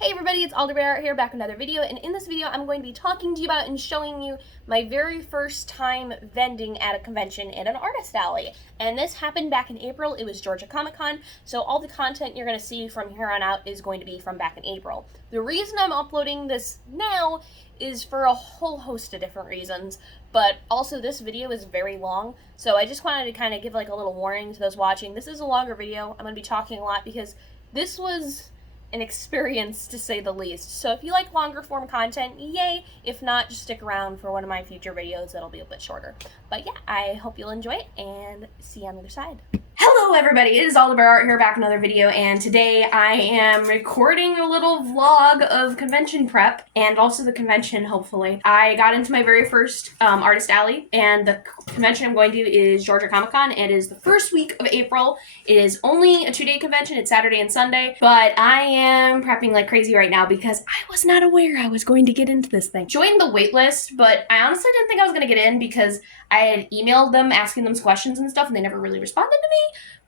Hey everybody, it's Alder here, back with another video, and in this video I'm going to be talking to you about and showing you my very first time vending at a convention in an artist alley. And this happened back in April. It was Georgia Comic Con, so all the content you're going to see from here on out is going to be from back in April. The reason I'm uploading this now is for a whole host of different reasons, but also this video is very long, so I just wanted to kind of give like a little warning to those watching. This is a longer video. I'm going to be talking a lot because this was an experience to say the least. So if you like longer form content, yay. If not, just stick around for one of my future videos that'll be a bit shorter. But yeah, I hope you'll enjoy it and see you on the other side. Hello everybody, it is Alder here, back with another video, and today I am recording a little vlog of convention prep and also the convention, hopefully. I got into my very first artist alley, and the convention I'm going to is Georgia Comic Con. It is the first week of April. It is only a 2-day convention. It's Saturday and Sunday, but I am prepping like crazy right now because I was not aware I was going to get into this thing. Joined the wait list, but I honestly didn't think I was going to get in because I had emailed them asking them questions and stuff, and they never really responded to me.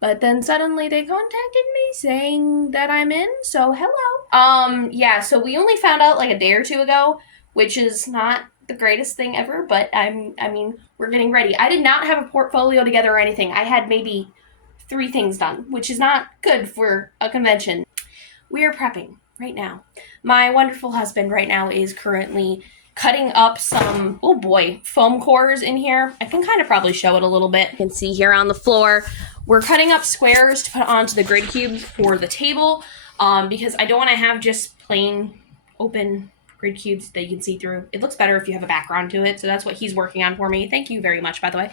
But then suddenly they contacted me saying that I'm in, so hello. Yeah, so we only found out like a day or two ago, which is not the greatest thing ever, but I mean, we're getting ready. I did not have a portfolio together or anything. I had maybe 3 things done, which is not good for a convention. We are prepping right now. My wonderful husband right now is currently cutting up some, oh boy, foam cores in here. I can kind of probably show it a little bit. You can see here on the floor, we're cutting up squares to put onto the grid cube for the table, because I don't want to have just plain open grid cubes that you can see through. It looks better if you have a background to it, so that's what he's working on for me. Thank you very much, by the way.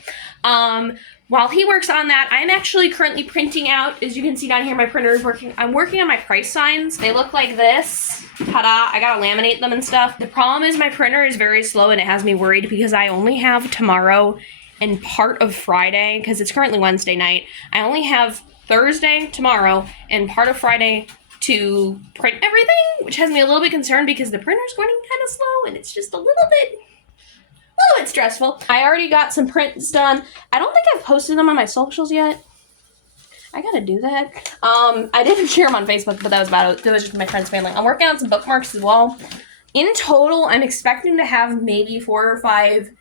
While he works on that, I'm actually currently printing out, as you can see down here, my printer is working. I'm working on my price signs. They look like this. Ta-da, I gotta laminate them and stuff. The problem is my printer is very slow and it has me worried because I only have tomorrow and part of Friday, because it's currently Wednesday night. I only have Thursday, tomorrow, and part of Friday to print everything, which has me a little bit concerned because the printer's going kind of slow and it's just a little bit stressful. I already got some prints done. I don't think I've posted them on my socials yet. I gotta do that. I didn't share them on Facebook, but that was about it. That was just my friend's family. I'm working on some bookmarks as well. In total, I'm expecting to have maybe 4 or 5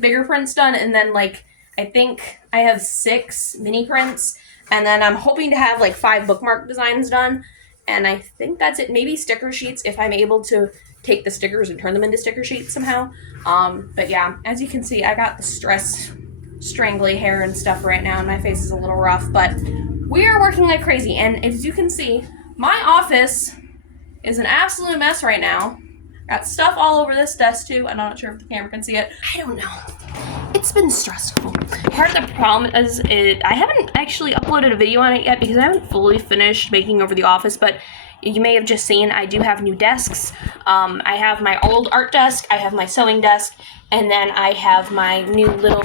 bigger prints done, and then like I think I have 6 mini prints, and then I'm hoping to have like 5 bookmark designs done, and I think that's it. Maybe sticker sheets if I'm able to take the stickers and turn them into sticker sheets somehow. But yeah, as you can see, I got the strangly hair and stuff right now, and my face is a little rough, but we are working like crazy. And as you can see, my office is an absolute mess right now. Got stuff all over this desk too. I'm not sure if the camera can see it. I don't know. It's been stressful. Part of the problem is I haven't actually uploaded a video on it yet because I haven't fully finished making over the office, but you may have just seen I do have new desks. I have my old art desk, I have my sewing desk, and then I have my new little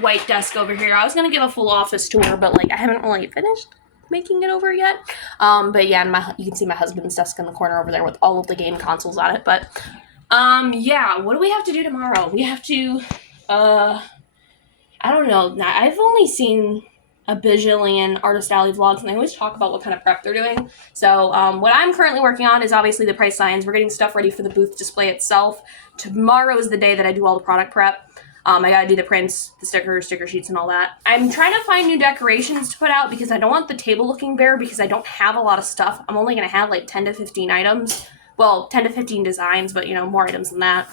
white desk over here. I was gonna give a full office tour, but like I haven't really finished making it over yet. But yeah, and you can see my husband's desk in the corner over there with all of the game consoles on it. But yeah, what do we have to do tomorrow? We have to I don't know. I've only seen a bajillion Artist Alley vlogs, and they always talk about what kind of prep they're doing. So what I'm currently working on is obviously the price signs. We're getting stuff ready for the booth display itself. Tomorrow is the day that I do all the product prep. I gotta do the prints, the stickers, sticker sheets, and all that. I'm trying to find new decorations to put out because I don't want the table looking bare because I don't have a lot of stuff. I'm only gonna have like 10 to 15 items. Well, 10 to 15 designs, but you know, more items than that.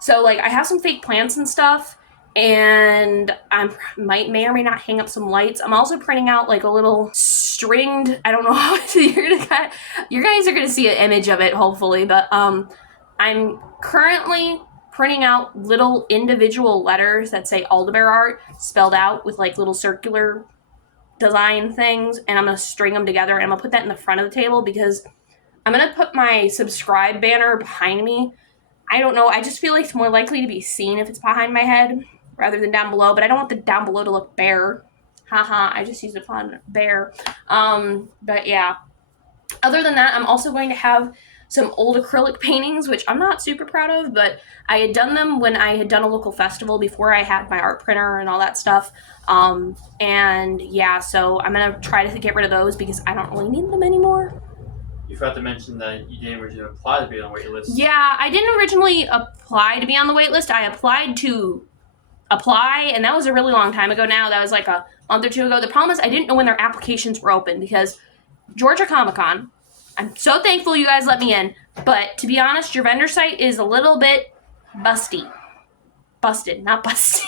So like I have some fake plants and stuff, and I may or may not hang up some lights. I'm also printing out like a little stringed, I don't know how you guys are gonna see an image of it hopefully, but I'm currently printing out little individual letters that say Alder Art spelled out with like little circular design things, and I'm gonna string them together, and I'm gonna put that in the front of the table because I'm gonna put my subscribe banner behind me. I don't know, I just feel like it's more likely to be seen if it's behind my head rather than down below, but I don't want the down below to look bare. Haha, I just used a fun bare. But yeah. Other than that, I'm also going to have some old acrylic paintings, which I'm not super proud of, but I had done them when I had done a local festival before I had my art printer and all that stuff. And yeah, so I'm gonna try to get rid of those because I don't really need them anymore. You forgot to mention that you didn't originally apply to be on the wait list. Yeah, I didn't originally apply to be on the wait list. I applied to apply, and that was a really long time ago now. That was like a month or two ago. The problem is I didn't know when their applications were open because Georgia Comic-Con, I'm so thankful you guys let me in, but to be honest, your vendor site is a little bit busty. Busted, not busty.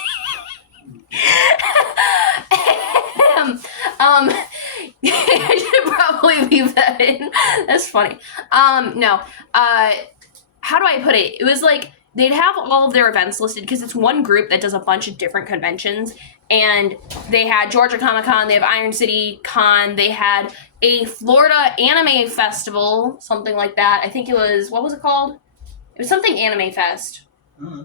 I should probably leave that in. That's funny. No. How do I put it? It was like they'd have all of their events listed because it's one group that does a bunch of different conventions, and they had Georgia Comic-Con, they have Iron City Con, they had a Florida Anime Festival, something like that. I think it was, what was it called? It was something Anime Fest. Mm-hmm.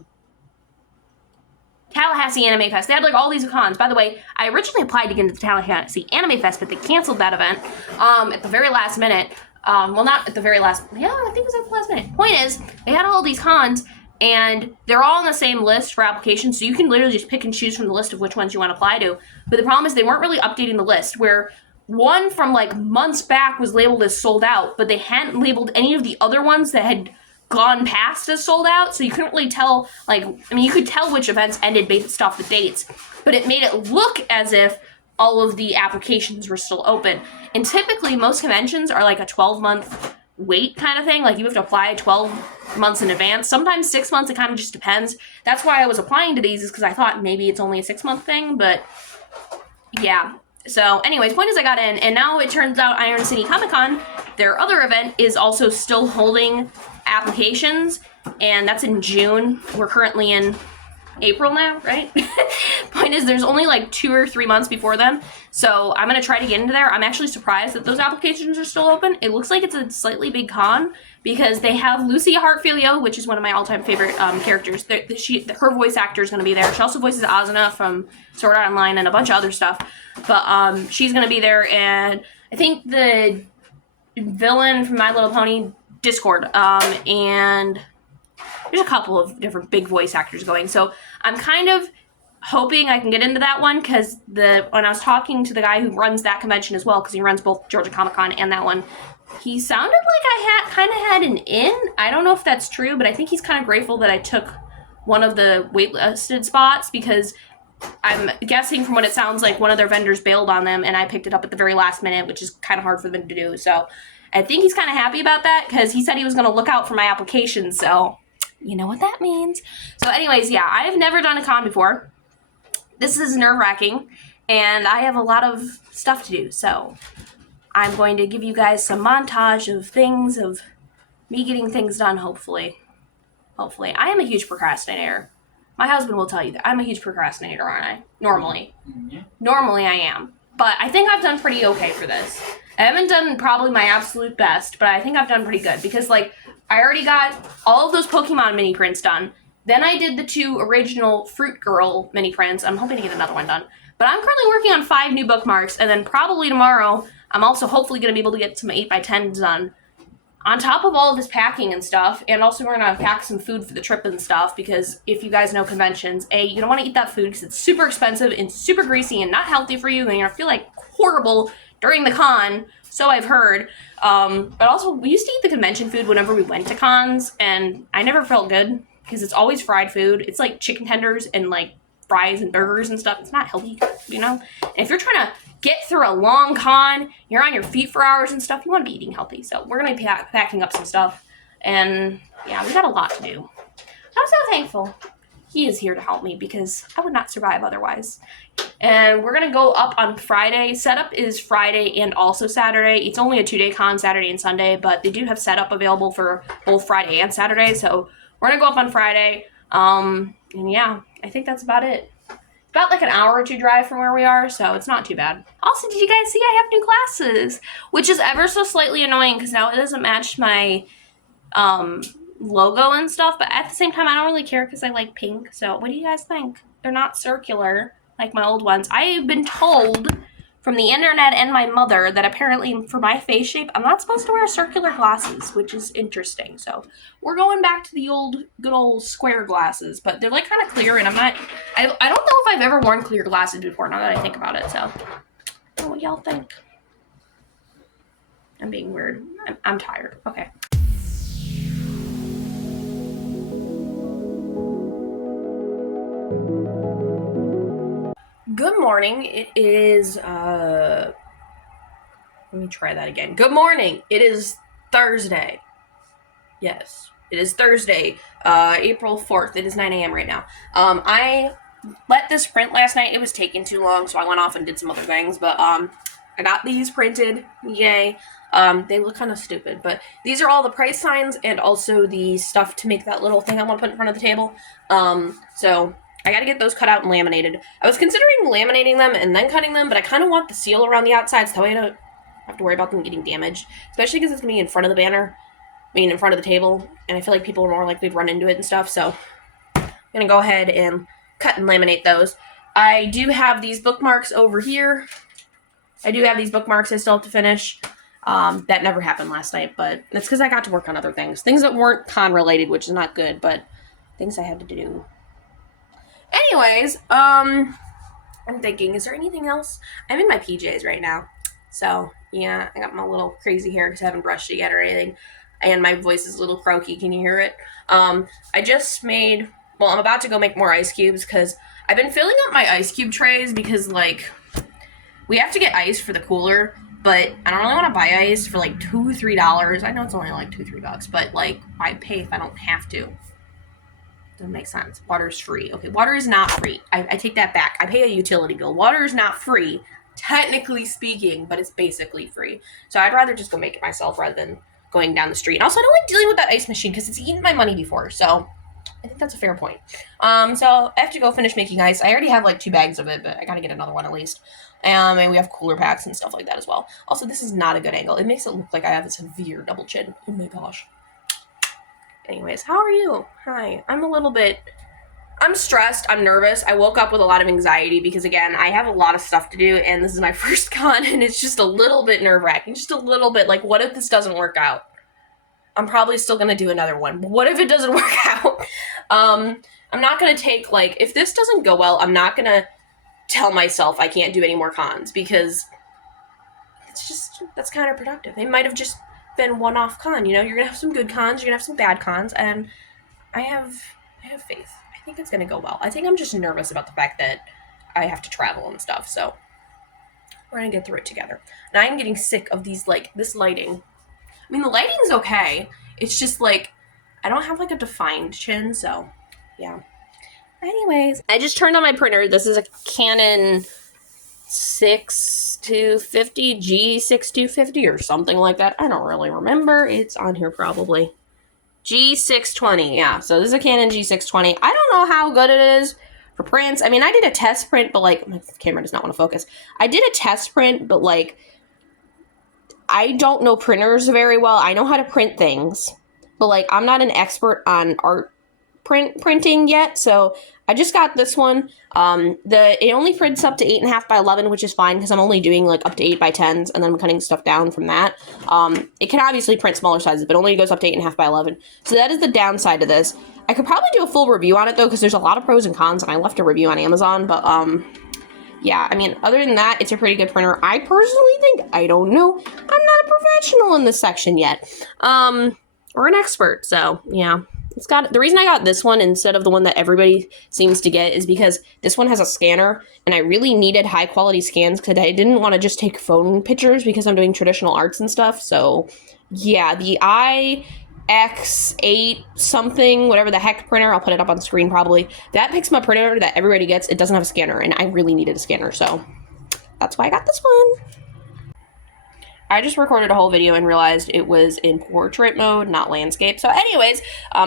Tallahassee Anime Fest. They had like all these cons. By the way, I originally applied to get into the Tallahassee Anime Fest, but they canceled that event at the very last minute. Well, not at the very last, yeah, I think it was at the last minute. Point is, they had all these cons, and they're all on the same list for applications, so you can literally just pick and choose from the list of which ones you want to apply to. But the problem is they weren't really updating the list, where one from like months back was labeled as sold out, but they hadn't labeled any of the other ones that had gone past as sold out, so you couldn't really tell, like, I mean, you could tell which events ended based off the dates, but it made it look as if all of the applications were still open. And typically, most conventions are like a 12-month wait kind of thing. Like, you have to apply 12 months in advance. Sometimes 6 months, it kind of just depends. That's why I was applying to these, is because I thought maybe it's only a 6-month thing, but yeah. So anyways, point is I got in, and now it turns out Iron City Comic-Con, their other event, is also still holding applications, and that's in June. We're currently in April now, right? Point is, there's only like 2 or 3 months before them, so I'm gonna try to get into there. I'm actually surprised that those applications are still open. It looks like it's a slightly big con because they have Lucy Hartfilio, which is one of my all-time favorite characters. Her voice actor is gonna be there. She also voices Asuna from Sword Art Online and a bunch of other stuff, but she's gonna be there, and I think the villain from My Little Pony, Discord, and there's a couple of different big voice actors going, so I'm kind of hoping I can get into that one, because when I was talking to the guy who runs that convention as well, because he runs both Georgia Comic-Con and that one, he sounded like I kind of had an in. I don't know if that's true, but I think he's kind of grateful that I took one of the waitlisted spots, because I'm guessing from what it sounds like one of their vendors bailed on them, and I picked it up at the very last minute, which is kind of hard for them to do, so I think he's kind of happy about that, because he said he was going to look out for my application, so you know what that means. So anyways, yeah, I've never done a con before. This is nerve-wracking, and I have a lot of stuff to do, so I'm going to give you guys some montage of things, of me getting things done, hopefully. Hopefully. I am a huge procrastinator. My husband will tell you that. I'm a huge procrastinator, aren't I? Normally. Yeah. Normally I am. But I think I've done pretty okay for this. I haven't done probably my absolute best, but I think I've done pretty good, because, like, I already got all of those Pokemon mini prints done. Then I did the 2 original Fruit Girl mini prints. I'm hoping to get another one done. But I'm currently working on 5 new bookmarks, and then probably tomorrow I'm also hopefully going to be able to get some 8x10s done. On top of all of this packing and stuff, and also we're going to pack some food for the trip and stuff, because if you guys know conventions, you don't want to eat that food because it's super expensive and super greasy and not healthy for you, and you're going to feel like horrible during the con, so I've heard. But also, we used to eat the convention food whenever we went to cons, and I never felt good, because it's always fried food. It's like chicken tenders and like fries and burgers and stuff. It's not healthy, you know? And if you're trying to get through a long con, you're on your feet for hours and stuff, you want to be eating healthy. So we're going to be packing up some stuff. And yeah, we got a lot to do. I'm so thankful he is here to help me, because I would not survive otherwise. And we're going to go up on Friday. Setup is Friday and also Saturday. It's only a 2-day con, Saturday and Sunday, but they do have setup available for both Friday and Saturday. So we're going to go up on Friday. And yeah, I think that's about it. It's about like an hour or 2 drive from where we are, so it's not too bad. Also, did you guys see I have new glasses? Which is ever so slightly annoying, because now it doesn't match my logo and stuff, but at the same time, I don't really care, because I like pink. So what do you guys think? They're not circular like my old ones. I have been told from the internet and my mother that apparently for my face shape, I'm not supposed to wear circular glasses, which is interesting. So we're going back to the good old square glasses, but they're like kind of clear, and I don't know if I've ever worn clear glasses before, now that I think about it, so. What y'all think? I'm being weird. I'm tired. Okay. Good morning. It is, let me try that again. Good morning. It is Thursday. Yes, it is Thursday, April 4th. It is 9 a.m. right now. I let this print last night. It was taking too long, so I went off and did some other things, but, I got these printed. Yay. They look kind of stupid, but these are all the price signs and also the stuff to make that little thing I want to put in front of the table. So I got to get those cut out and laminated. I was considering laminating them and then cutting them, but I kind of want the seal around the outside so I don't have to worry about them getting damaged, especially because it's going to be in front of the banner, in front of the table, and I feel like people are more likely to run into it and stuff, so I'm going to go ahead and cut and laminate those. I do have these bookmarks over here. I still have to finish. That never happened last night, but that's because I got to work on other things. Things that weren't con related, which is not good, but things I had to do. Anyways, I'm thinking, is there anything else? I'm in my PJs right now. So, yeah, I got my little crazy hair because I haven't brushed it yet or anything. And my voice is a little croaky. Can you hear it? I'm about to go make more ice cubes because I've been filling up my ice cube trays because, like, we have to get ice for the cooler, but I don't really want to buy ice for like $2-3. I know it's only like $2-3, but like, why pay if I don't have to? Doesn't make sense. Water's free. Okay, water is not free. I take that back. I pay a utility bill. Water is not free, technically speaking, but it's basically free. So I'd rather just go make it myself rather than going down the street. And also, I don't like dealing with that ice machine because it's eaten my money before, so I think that's a fair point. So I have to go finish making ice. I already have like 2 bags of it, but I gotta get another one at least. And we have cooler packs and stuff like that as well. Also, this is not a good angle. It makes it look like I have a severe double chin. Oh my gosh. Anyways, how are you? Hi. I'm stressed. I'm nervous. I woke up with a lot of anxiety because, again, I have a lot of stuff to do, and this is my first con, and it's just a little bit nerve-wracking. Just a little bit. Like, what if this doesn't work out? I'm probably still going to do another one. But what if it doesn't work out? I'm not going to take, like, if this doesn't go well, I'm not going to tell myself I can't do any more cons because it's just, that's counterproductive. It might have just been one-off con, you know? You're going to have some good cons, you're going to have some bad cons, and I have faith. I think it's going to go well. I think I'm just nervous about the fact that I have to travel and stuff, so we're going to get through it together. And I'm getting sick of these, like, this lighting. I mean, the lighting's okay. It's just, like, I don't have, like, a defined chin, so, yeah. Anyways, I just turned on my printer. This is a Canon 6250, G6250 or something like that. I don't really remember. It's on here probably. G620, yeah. So this is a Canon G620. I don't know how good it is for prints. I mean, I did a test print, but like, my camera does not want to focus. I did a test print, but like, I don't know printers very well. I know how to print things, but like, I'm not an expert on art printing yet, so I just got this one. It only prints up to 8.5 by 11, which is fine because I'm only doing like up to 8 by 10s, and then I'm cutting stuff down from that. It can obviously print smaller sizes, but only goes up to 8.5 by 11. So that is the downside of this. I could probably do a full review on it though, because there's a lot of pros and cons, and I left a review on Amazon. But yeah, I mean, other than that, it's a pretty good printer. I personally think, I don't know, I'm not a professional in this section yet, or an expert. So yeah. The reason I got this one instead of the one that everybody seems to get is because this one has a scanner, and I really needed high quality scans because I didn't want to just take phone pictures because I'm doing traditional arts and stuff. So yeah, the iX8 something, whatever the heck printer, I'll put it up on screen probably. That Pixma printer that everybody gets, it doesn't have a scanner, and I really needed a scanner, so that's why I got this one. I just recorded a whole video and realized it was in portrait mode, not landscape. So anyways,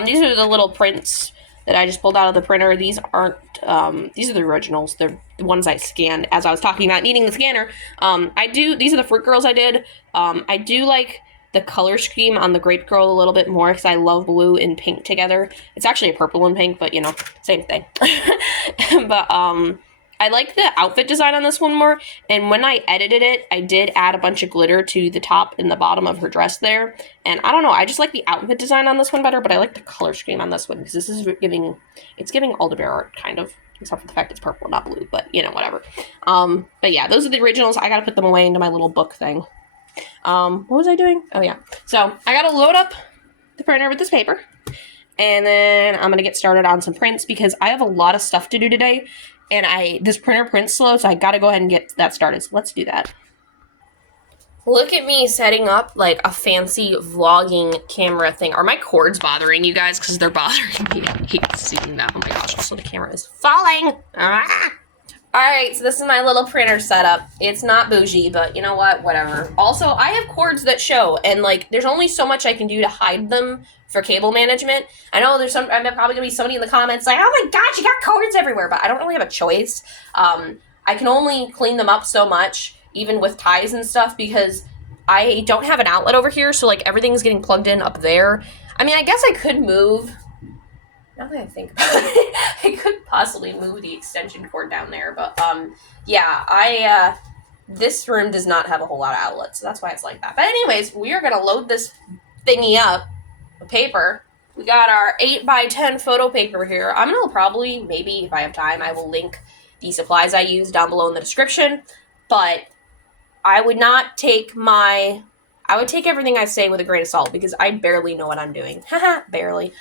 these are the little prints that I just pulled out of the printer. These aren't, these are the originals. They're the ones I scanned as I was talking about needing the scanner. These are the Fruit Girls I did. I do like the color scheme on the Grape Girl a little bit more because I love blue and pink together. It's actually a purple and pink, but you know, same thing. But, I like the outfit design on this one more, and when I edited it, I did add a bunch of glitter to the top and the bottom of her dress there, and I don't know, I just like the outfit design on this one better, but I like the color scheme on this one, because this is giving Aldebaran art, kind of, except for the fact it's purple, not blue, but, you know, whatever. But yeah, those are the originals. I gotta put them away into my little book thing. What was I doing? Oh yeah, so I gotta load up the printer with this paper, and then I'm gonna get started on some prints, because I have a lot of stuff to do today, and this printer prints slow, so I gotta go ahead and get that started. So let's do that. Look at me setting up like a fancy vlogging camera thing. Are my cords bothering you guys? Because they're bothering me. I hate seeing that. Oh my gosh, also the camera is falling. Ah! Alright, so this is my little printer setup. It's not bougie, but you know what? Whatever. Also, I have cords that show, and like, there's only so much I can do to hide them for cable management. I know I'm probably gonna be somebody in the comments like, oh my gosh, you got cords everywhere, but I don't really have a choice. I can only clean them up so much, even with ties and stuff, because I don't have an outlet over here, so like everything's getting plugged in up there. I mean, I guess I could move. Now that I think about it, I could possibly move the extension cord down there, but yeah, this room does not have a whole lot of outlets, so that's why it's like that. But anyways, we are gonna load this thingy up with paper. We got our 8x10 photo paper here. I'm gonna probably, maybe if I have time, I will link the supplies I use down below in the description, but I would take everything I say with a grain of salt, because I barely know what I'm doing. Haha, barely.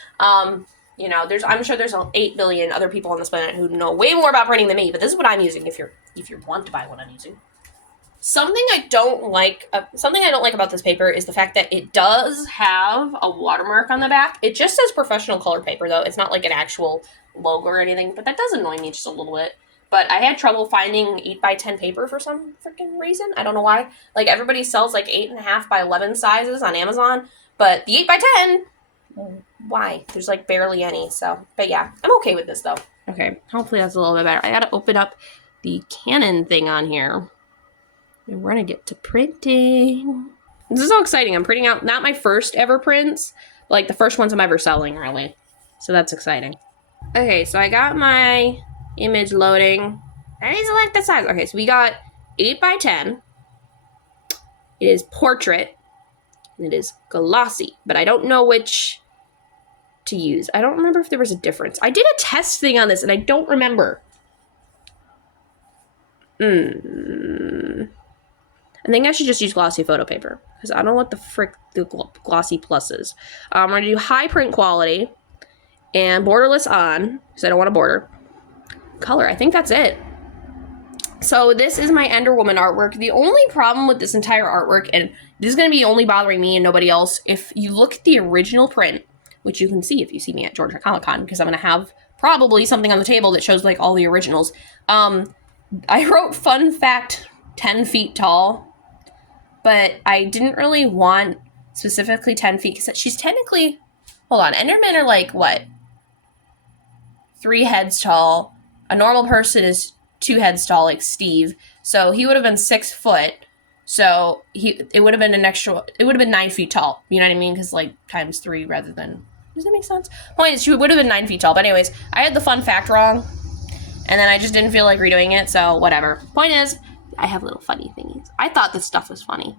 You know, I'm sure there's 8 billion other people on this planet who know way more about printing than me, but this is what I'm using if you want to buy what I'm using. Something I don't like about this paper is the fact that it does have a watermark on the back. It just says professional colored paper, though. It's not like an actual logo or anything, but that does annoy me just a little bit. But I had trouble finding 8x10 paper for some freaking reason. I don't know why. Like, everybody sells like 8.5 by 11 sizes on Amazon, but the 8x10, why? There's like barely any. So, but yeah, I'm okay with this though. Okay, hopefully that's a little bit better. I gotta open up the Canon thing on here, and we're gonna get to printing. This is so exciting. I'm printing out not my first ever prints, but like the first ones I'm ever selling, really. So that's exciting. Okay, so I got my image loading. I need to select the size. Okay, so we got 8x10. It is portrait, and it is glossy, but I don't know which to use. I don't remember if there was a difference. I did a test thing on this, and I don't remember. I think I should just use glossy photo paper, because I don't know what the frick the glossy plus is. I'm going to do high print quality and borderless on, because I don't want a border. Color, I think that's it. So this is my Ender Woman artwork. The only problem with this entire artwork, and this is going to be only bothering me and nobody else, if you look at the original print, which you can see if you see me at Georgia Comic Con, because I'm going to have probably something on the table that shows like all the originals. I wrote fun fact 10 feet tall, but I didn't really want specifically 10 feet, because she's technically, hold on, Endermen are like, what? 3 heads tall. A normal person is 2 heads tall, like Steve. So he would have been 6 foot. So it would have been 9 feet tall. You know what I mean? Because like times 3 rather than, does that make sense? Point is, she would have been 9 feet tall. But anyways, I had the fun fact wrong, and then I just didn't feel like redoing it. So whatever. Point is, I have little funny thingies. I thought this stuff was funny.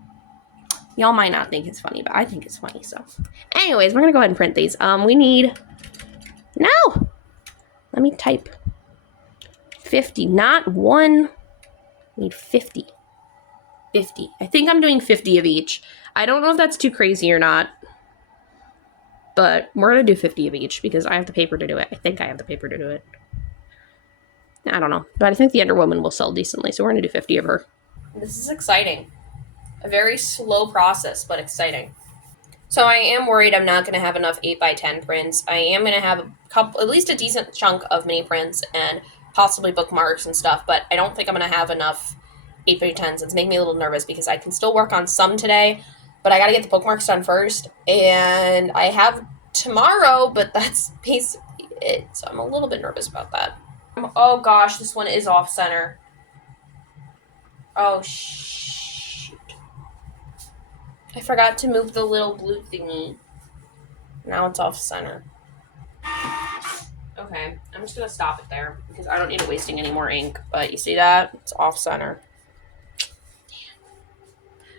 Y'all might not think it's funny, but I think it's funny. So anyways, we're gonna go ahead and print these. We need, no, let me type 50, not 1. We need 50. 50. I think I'm doing 50 of each. I don't know if that's too crazy or not, but we're gonna do 50 of each because I have the paper to do it. I think I have the paper to do it. I don't know, but I think the Ender Woman will sell decently, so we're gonna do 50 of her. This is exciting. A very slow process, but exciting. So I am worried I'm not gonna have enough 8x10 prints. I am gonna have a couple, at least a decent chunk of mini prints and possibly bookmarks and stuff, but I don't think I'm gonna have enough 8x10s. It's making me a little nervous because I can still work on some today, but I gotta get the bookmarks done first, and I have tomorrow, but that's basically it, so I'm a little bit nervous about that. Oh gosh, this one is off center. Oh shoot. I forgot to move the little blue thingy. Now it's off center. Oh Okay, I'm just gonna stop it there because I don't need it wasting any more ink. But you see that? It's off center.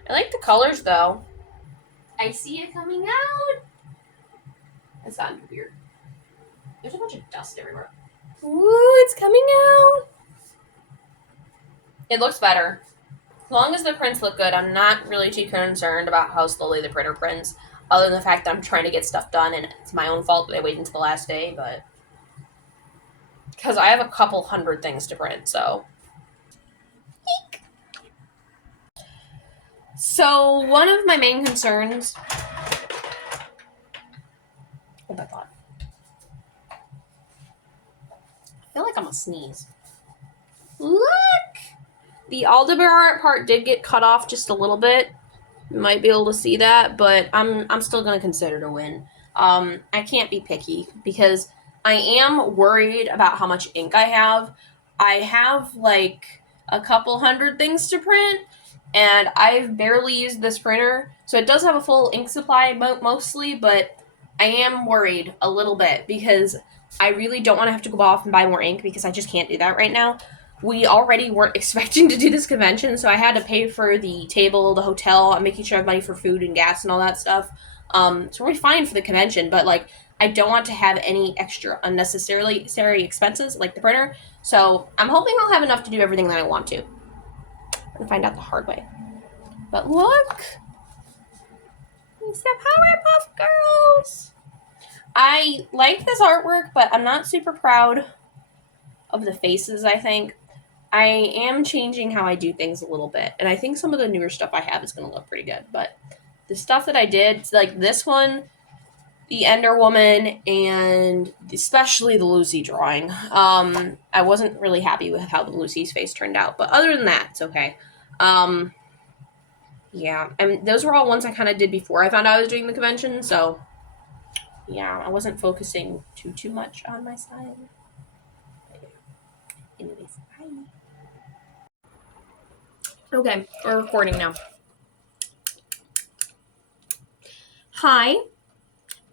I like the colors though. I see it coming out. That sounded weird. There's a bunch of dust everywhere. Ooh, it's coming out. It looks better. As long as the prints look good, I'm not really too concerned about how slowly the printer prints, other than the fact that I'm trying to get stuff done, and it's my own fault that I waited until the last day, but... because I have a couple hundred things to print, so... Eek. So, one of my main concerns... hold that thought. I feel like I'm gonna sneeze. Look! The Aldebaran part did get cut off just a little bit. You might be able to see that, but I'm still gonna consider it a win. I can't be picky because I am worried about how much ink I have. I have like a couple hundred things to print, and I've barely used this printer, so it does have a full ink supply mostly, but I am worried a little bit because I really don't want to have to go off and buy more ink because I just can't do that right now. We already weren't expecting to do this convention, so I had to pay for the table, the hotel, I'm making sure I have money for food and gas and all that stuff. So we're fine for the convention, but like I don't want to have any extra unnecessary expenses like the printer. So I'm hoping I'll have enough to do everything that I want to. I'm gonna find out the hard way. But look! It's the Powerpuff Girls! I like this artwork, but I'm not super proud of the faces, I think. I am changing how I do things a little bit, and I think some of the newer stuff I have is going to look pretty good, but the stuff that I did, like this one, the Ender Woman, and especially the Lucy drawing, I wasn't really happy with how the Lucy's face turned out, but other than that, it's okay. Yeah, and those were all ones I kind of did before I found out I was doing the convention, so yeah, I wasn't focusing too much on my style. Anyways, bye. Okay, we're recording now. Hi,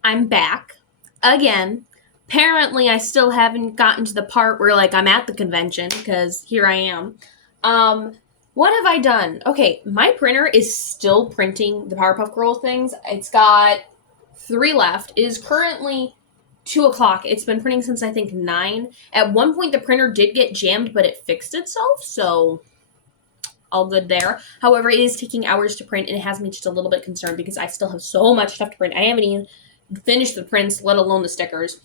I'm back again. Apparently, I still haven't gotten to the part where, like, I'm at the convention, because here I am. What have I done? Okay, my printer is still printing the Powerpuff Girl things. It's got 3 left. It is currently 2 o'clock. It's been printing since, I think, 9. At one point, the printer did get jammed, but it fixed itself, so all good there. However, it is taking hours to print, and it has me just a little bit concerned because I still have so much stuff to print. I haven't even finished the prints, let alone the stickers.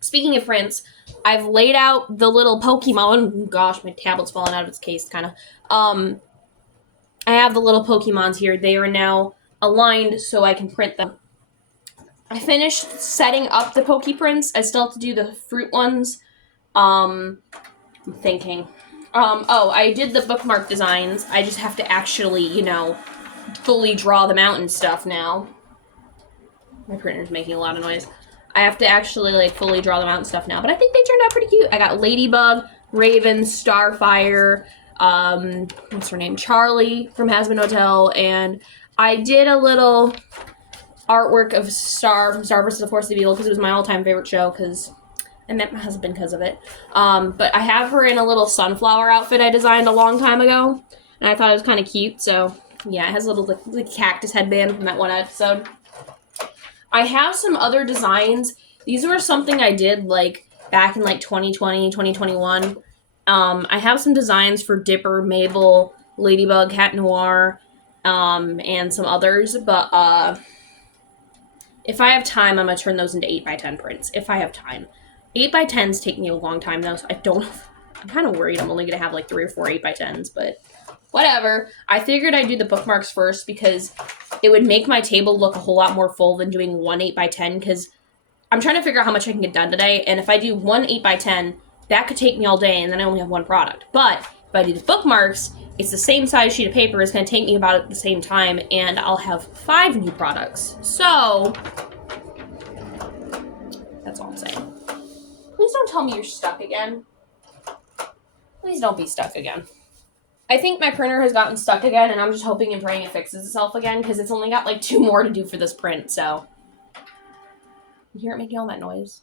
Speaking of prints, I've laid out the little Pokemon. Gosh, my tablet's falling out of its case, kind of. I have the little Pokemons here. They are now aligned so I can print them. I finished setting up the Poke prints. I still have to do the fruit ones. I'm thinking. I did the bookmark designs. I just have to actually, fully draw them out and stuff now. My printer's making a lot of noise. I have to actually, fully draw them out and stuff now. But I think they turned out pretty cute. I got Ladybug, Raven, Starfire, what's her name? Charlie from Hazbin Hotel. And I did a little artwork of Star from Star vs. the Force of Evil because it was my all-time favorite show because I met my husband because of it. But I have her in a little sunflower outfit I designed a long time ago, and I thought it was kind of cute, so yeah, it has a little cactus headband from that one episode. I have some other designs. These were something I did, back in, 2020, 2021. I have some designs for Dipper, Mabel, Ladybug, Cat Noir, and some others, but, if I have time, I'm going to turn those into 8x10 prints, if I have time. 8x10s take me a long time, though, so I'm kind of worried I'm only going to have, 3 or 4 8x10s, but whatever. I figured I'd do the bookmarks first because it would make my table look a whole lot more full than doing one 8x10, because I'm trying to figure out how much I can get done today, and if I do one 8x10, that could take me all day, and then I only have one product. But if I do the bookmarks, it's the same size sheet of paper, it's going to take me about at the same time, and I'll have 5 new products. So, that's all I'm saying. Please don't tell me you're stuck again. Please don't be stuck again. I think my printer has gotten stuck again, and I'm just hoping and praying it fixes itself again, because it's only got 2 more to do for this print, so. You hear it making all that noise?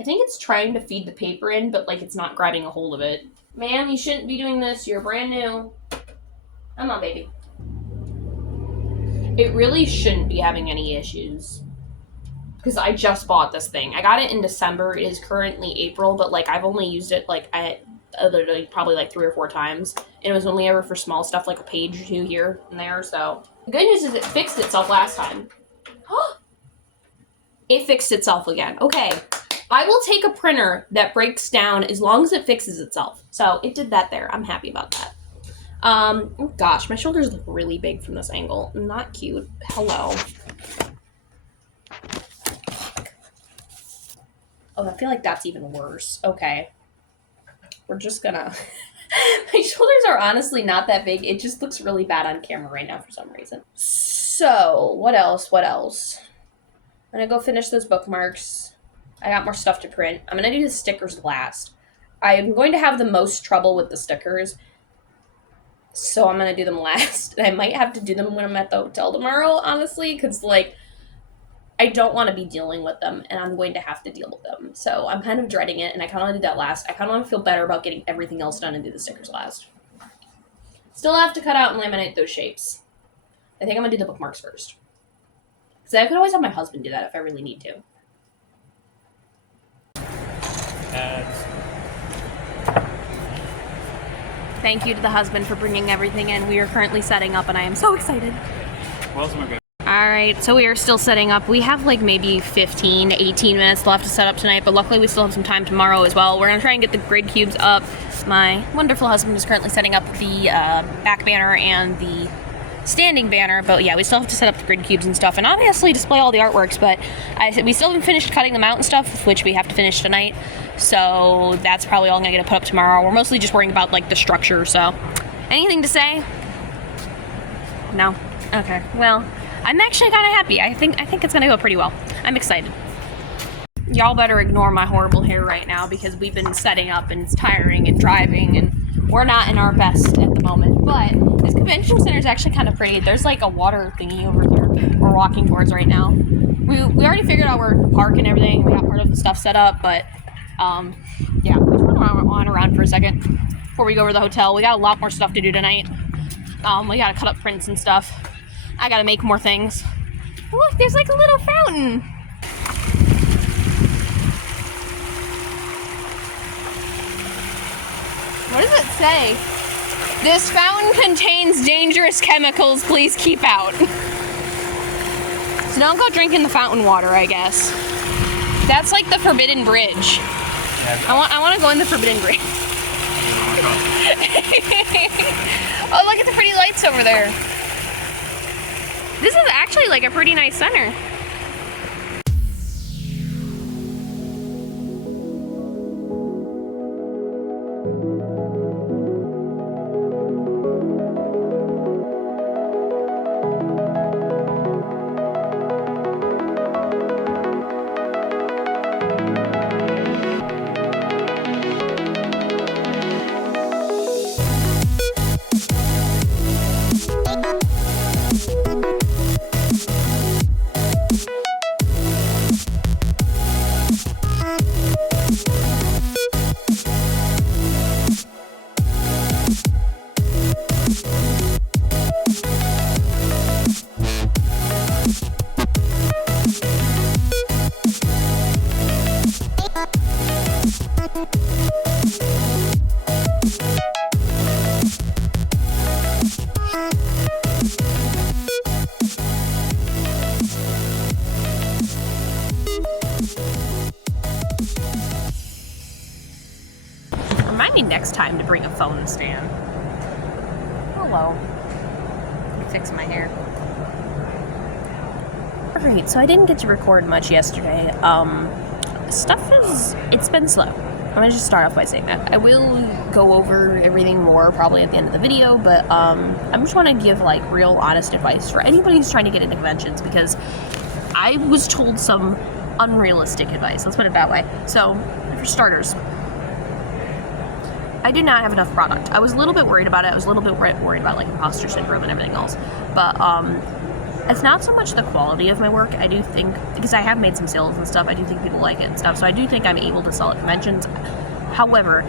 I think it's trying to feed the paper in, but like it's not grabbing a hold of it. Ma'am, you shouldn't be doing this. You're brand new. Come on, baby. It really shouldn't be having any issues. Because I just bought this thing. I got it in December. It is currently April, but like I've only used it like literally probably like 3 or 4 times. And it was only ever for small stuff like a page or 2 here and there. So the good news is it fixed itself last time. It fixed itself again. Okay. I will take a printer that breaks down as long as it fixes itself. So it did that there. I'm happy about that. Oh gosh, my shoulders look really big from this angle. Not cute. Hello. Oh, I feel like that's even worse. Okay. We're just gonna... My shoulders are honestly not that big. It just looks really bad on camera right now for some reason. So, what else? I'm gonna go finish those bookmarks. I got more stuff to print. I'm gonna do the stickers last. I'm going to have the most trouble with the stickers, so I'm gonna do them last. And I might have to do them when I'm at the hotel tomorrow, honestly, because, like, I don't want to be dealing with them, and I'm going to have to deal with them. So I'm kind of dreading it, and I kind of want to do that last. I kind of want to feel better about getting everything else done and do the stickers last. Still have to cut out and laminate those shapes. I think I'm gonna do the bookmarks first. Because I could always have my husband do that if I really need to. Thank you to the husband for bringing everything in. We are currently setting up, and I am so excited. Alright, so we are still setting up. We have like maybe 15 to 18 minutes left to set up tonight, but luckily we still have some time tomorrow as well. We're going to try and get the grid cubes up. My wonderful husband is currently setting up the back banner and the standing banner, but yeah, we still have to set up the grid cubes and stuff, and obviously display all the artworks, but we still haven't finished cutting them out and stuff, which we have to finish tonight, so that's probably all I'm going to get put up tomorrow. We're mostly just worrying about like the structure, so. Anything to say? No? Okay, well, I'm actually kind of happy. I think it's going to go pretty well. I'm excited. Y'all better ignore my horrible hair right now because we've been setting up and it's tiring and driving and we're not in our best at the moment. But this convention center is actually kind of pretty. There's like a water thingy over here we're walking towards right now. We already figured out where to park and everything. We got part of the stuff set up, but yeah, we just want to run around for a second before we go over to the hotel. We got a lot more stuff to do tonight. We got to cut up prints and stuff. I got to make more things. Look, there's like a little fountain. What does it say? This fountain contains dangerous chemicals. Please keep out. So don't go drinking the fountain water, I guess. That's like the Forbidden Bridge. I want to go in the Forbidden Bridge. Oh, look at the pretty lights over there. This is actually like a pretty nice center. Remind me next time to bring a phone stand. Hello. Fix my hair. Alright, so I didn't get to record much yesterday. It's been slow. I'm gonna just start off by saying that. I will go over everything more probably at the end of the video, but I just want to give like real honest advice for anybody who's trying to get into conventions because I was told some unrealistic advice. Let's put it that way. So, for starters, I did not have enough product. I was a little bit worried about it. I was a little bit worried about like imposter syndrome and everything else. But it's not so much the quality of my work. I do think, because I have made some sales and stuff, I do think people like it and stuff, so I do think I'm able to sell at conventions. However,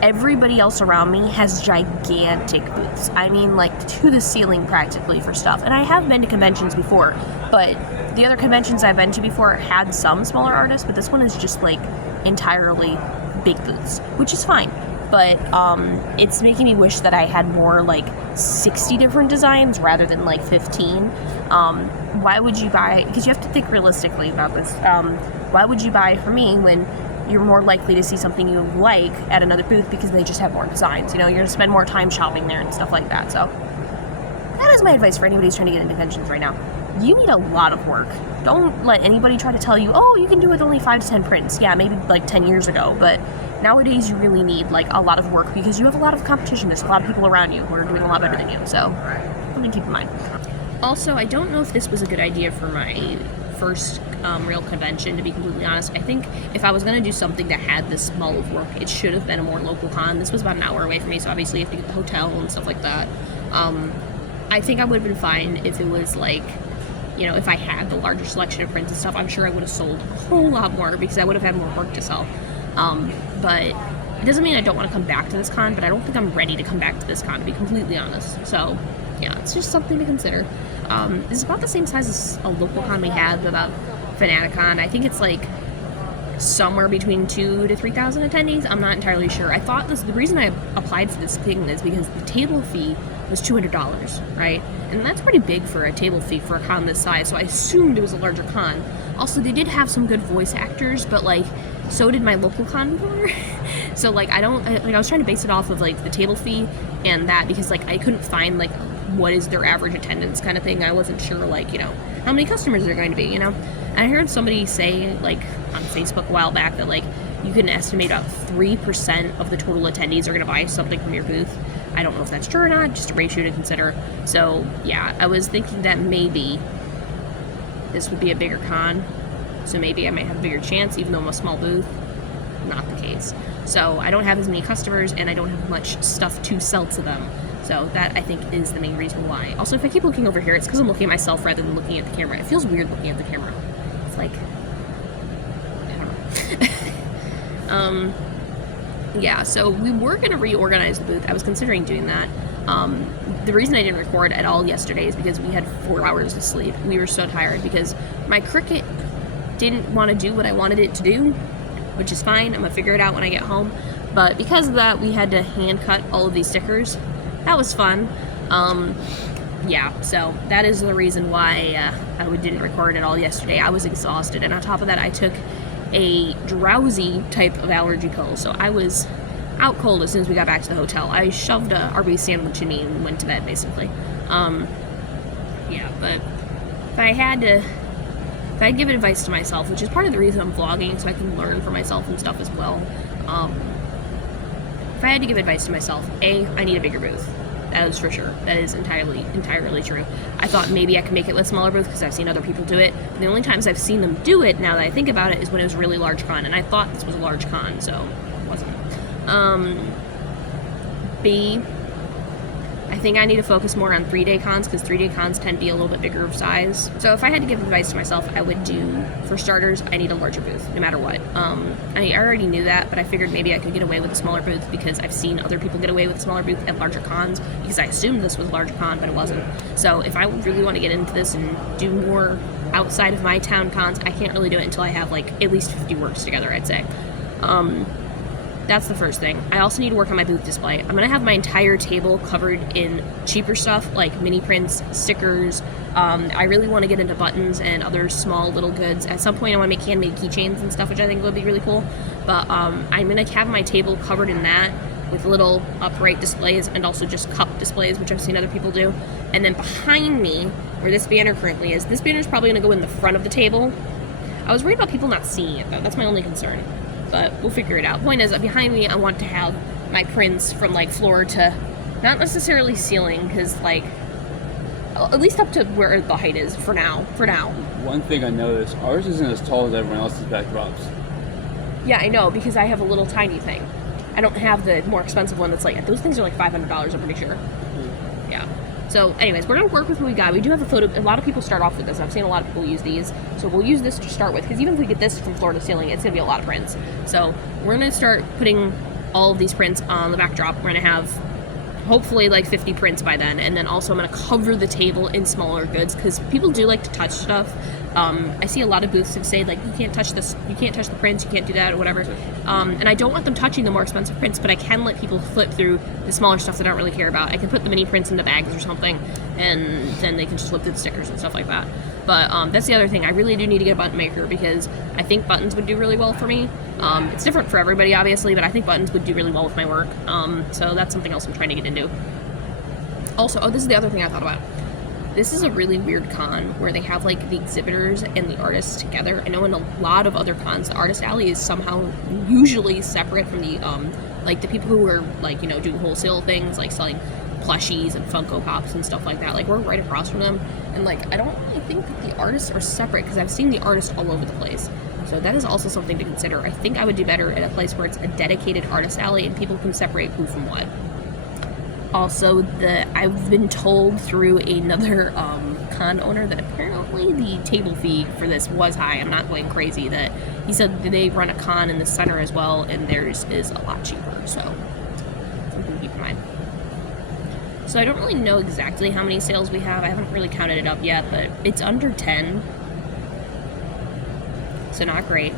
everybody else around me has gigantic booths. I mean, like, to the ceiling practically for stuff. And I have been to conventions before, but the other conventions I've been to before had some smaller artists, but this one is just, like, entirely big booths, which is fine. But it's making me wish that I had more, like, 60 different designs rather than, like, 15. Why would you buy, because you have to think realistically about this, why would you buy for me when you're more likely to see something you like at another booth because they just have more designs? You know, you're going to spend more time shopping there and stuff like that. So that is my advice for anybody who's trying to get into conventions right now. You need a lot of work. Don't let anybody try to tell you, oh, you can do it with only 5 to 10 prints. Yeah, maybe like 10 years ago, but nowadays you really need like a lot of work because you have a lot of competition. There's a lot of people around you who are doing a lot better than you, so something to keep in mind. Also, I don't know if this was a good idea for my first real convention, to be completely honest. I think if I was going to do something that had this small of work, it should have been a more local con. This was about an hour away from me, so obviously you have to get the hotel and stuff like that. I think I would have been fine if it was like, you know, if I had the larger selection of prints and stuff. I'm sure I would have sold a whole lot more because I would have had more work to sell. But it doesn't mean I don't want to come back to this con, but I don't think I'm ready to come back to this con, to be completely honest. So yeah, it's just something to consider. It's about the same size as a local con we had, about Fanaticon. I think it's like somewhere between 2,000 to 3,000 attendees. I'm not entirely sure. I thought the reason I applied for this thing is because the table fee was $200, right? And that's pretty big for a table fee for a con this size, so I assumed it was a larger con. Also, they did have some good voice actors, but like, so did my local con before. So like, I was trying to base it off of like the table fee and that, because like I couldn't find like what is their average attendance kind of thing. I wasn't sure, like, you know, how many customers they're going to be, you know. And I heard somebody say like on Facebook a while back that like you can estimate about 3% of the total attendees are going to buy something from your booth. I don't know if that's true or not, just a ratio to consider. So yeah, I was thinking that maybe this would be a bigger con, so maybe I might have a bigger chance, even though I'm a small booth. Not the case. So I don't have as many customers, and I don't have much stuff to sell to them. So that, I think, is the main reason why. Also, if I keep looking over here, it's because I'm looking at myself rather than looking at the camera. It feels weird looking at the camera. It's like, I don't know. Yeah, so we were going to reorganize the booth. I was considering doing that. The reason I didn't record at all yesterday is because we had 4 hours of sleep. We were so tired because my Cricut didn't want to do what I wanted it to do, which is fine. I'm going to figure it out when I get home. But because of that, we had to hand cut all of these stickers. That was fun. Yeah, so that is the reason why I didn't record at all yesterday. I was exhausted, and on top of that, I took a drowsy type of allergy pill, so I was out cold as soon as we got back to the hotel. I shoved a Arby's sandwich in me and went to bed, basically. Yeah, but if I'd give advice to myself, which is part of the reason I'm vlogging, so I can learn for myself and stuff as well. If I had to give advice to myself, I need a bigger booth. That is for sure. That is entirely true. I thought maybe I could make it with a smaller booth because I've seen other people do it. But the only times I've seen them do it, now that I think about it, is when it was a really large con. And I thought this was a large con, so it wasn't. B, I think I need to focus more on 3-day cons, because 3-day cons tend to be a little bit bigger of size. So if I had to give advice to myself, I would do, for starters, I need a larger booth, no matter what. I already knew that, but I figured maybe I could get away with a smaller booth because I've seen other people get away with a smaller booth at larger cons, because I assumed this was a larger con, but it wasn't. So if I really want to get into this and do more outside of my town cons, I can't really do it until I have like at least 50 works together, I'd say. That's the first thing. I also need to work on my booth display. I'm gonna have my entire table covered in cheaper stuff like mini prints, stickers. I really want to get into buttons and other small little goods. At some point I want to make handmade keychains and stuff, which I think would be really cool. But I'm gonna have my table covered in that with little upright displays and also just cup displays, which I've seen other people do. And then behind me, where this banner currently is, this banner is probably gonna go in the front of the table. I was worried about people not seeing it though. That's my only concern. But we'll figure it out. Point is that behind me, I want to have my prints from like floor to, not necessarily ceiling, because like, at least up to where the height is for now. One thing I noticed, ours isn't as tall as everyone else's backdrops. Yeah, I know, because I have a little tiny thing. I don't have the more expensive one that's like, those things are like $500, I'm pretty sure. Yeah. So anyways, we're going to work with what we got. We do have a photo. A lot of people start off with this. I've seen a lot of people use these. So we'll use this to start with, because even if we get this from floor to ceiling, it's going to be a lot of prints. So we're going to start putting all of these prints on the backdrop. We're going to have hopefully like 50 prints by then, and then also I'm going to cover the table in smaller goods, because people do like to touch stuff. I see a lot of booths that say like, you can't touch this, you can't touch the prints, you can't do that or whatever, and I don't want them touching the more expensive prints, but I can let people flip through the smaller stuff that I don't really care about. I can put the mini prints into bags or something, and then they can just flip through the stickers and stuff like that. But that's the other thing. I really do need to get a button maker, because I think buttons would do really well for me. It's different for everybody, obviously, but I think buttons would do really well with my work. So that's something else I'm trying to get into. Also, this is the other thing I thought about. This is a really weird con where they have like the exhibitors and the artists together. I know in a lot of other cons, the artist alley is somehow usually separate from the like the people who are like, you know, doing wholesale things, like selling plushies and Funko Pops and stuff like that. Like, we're right across from them, and like I don't really think that the artists are separate, because I've seen the artists all over the place. So that is also something to consider. I think I would do better at a place where it's a dedicated artist alley and people can separate who from what. Also, I've been told through another con owner that apparently the table fee for this was high. I'm not going crazy. That he said that they run a con in the center as well, and theirs is a lot cheaper. So something to keep in mind. So I don't really know exactly how many sales we have. I haven't really counted it up yet, but it's under 10. So not great.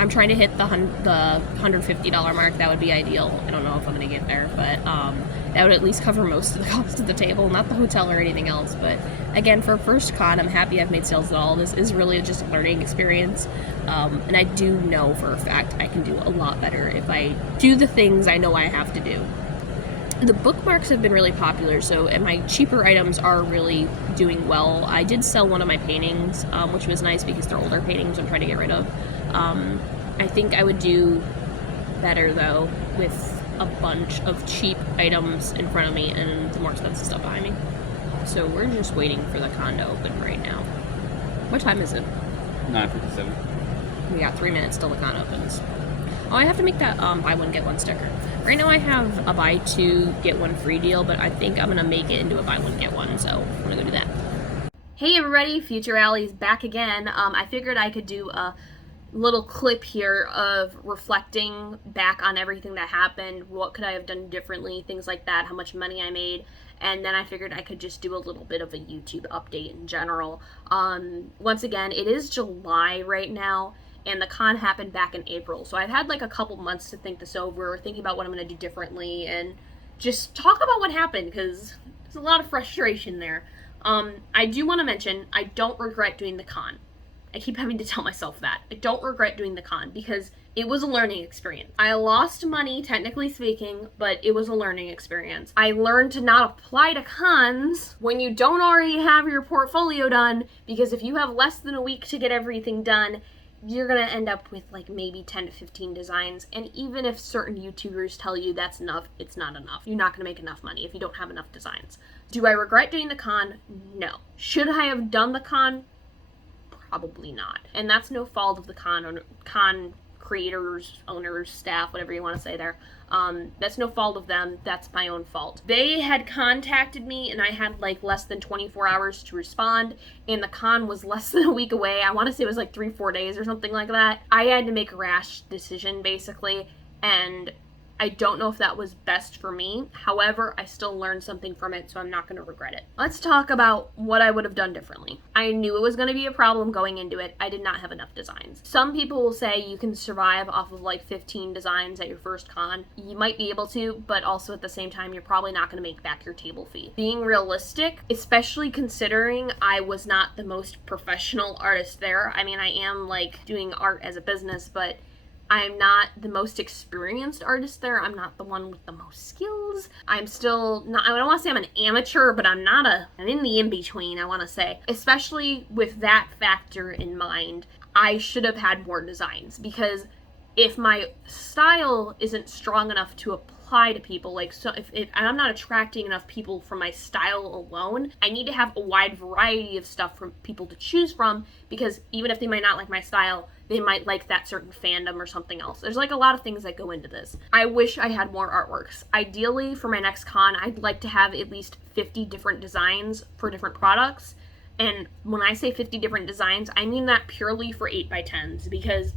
I'm trying to hit the $150 mark. That would be ideal. I don't know if I'm going to get there, but that would at least cover most of the cost of the table, not the hotel or anything else. But again, for a first con, I'm happy I've made sales at all. This is really just a learning experience, and I do know for a fact I can do a lot better if I do the things I know I have to do. The bookmarks have been really popular, and my cheaper items are really doing well. I did sell one of my paintings, which was nice because they're older paintings I'm trying to get rid of. I think I would do better, though, with a bunch of cheap items in front of me and the more expensive stuff behind me. So we're just waiting for the con to open right now. What time is it? 9:57. We got 3 minutes till the con opens. Oh, I have to make that buy one, get one sticker. Right now I have a buy two, get one free deal, but I think I'm going to make it into a buy one, get one, so I'm going to go do that. Hey everybody, Future Alley's back again. I figured I could do a little clip here of reflecting back on everything that happened, what could I have done differently, things like that, how much money I made, and then I figured I could just do a little bit of a YouTube update in general. Once again, it is July right now, and the con happened back in April, so I've had like a couple months to think this over, thinking about what I'm going to do differently, and just talk about what happened, because there's a lot of frustration there. I do want to mention, I don't regret doing the con. I keep having to tell myself that. I don't regret doing the con because it was a learning experience. I lost money, technically speaking, but it was a learning experience. I learned to not apply to cons when you don't already have your portfolio done, because if you have less than a week to get everything done, you're gonna end up with like maybe 10 to 15 designs, and even if certain YouTubers tell you that's enough, it's not enough. You're not gonna make enough money if you don't have enough designs. Do I regret doing the con? No. Should I have done the con? Probably not. And that's no fault of the con creators, owners, staff, whatever you want to say there. That's no fault of them. That's my own fault. They had contacted me and I had like less than 24 hours to respond, and the con was less than a week away. I want to say it was like 3-4 days or something like that. I had to make a rash decision basically, and I don't know if that was best for me. However, I still learned something from it, so I'm not going to regret it. Let's talk about what I would have done differently. I knew it was going to be a problem going into it. I did not have enough designs. Some people will say you can survive off of like 15 designs at your first con. You might be able to, but also at the same time, you're probably not going to make back your table fee. Being realistic, especially considering I was not the most professional artist there. I mean, I am like doing art as a business, but I'm not the most experienced artist there. I'm not the one with the most skills. I'm still not, I don't want to say I'm an amateur, but I'm in the in-between, I want to say. Especially with that factor in mind, I should have had more designs, because if my style isn't strong enough to apply to people, like, so if I'm not attracting enough people from my style alone, I need to have a wide variety of stuff for people to choose from, because even if they might not like my style, they might like that certain fandom or something else. There's like a lot of things that go into this. I wish I had more artworks. Ideally, for my next con, I'd like to have at least 50 different designs for different products. And when I say 50 different designs, I mean that purely for 8x10s, because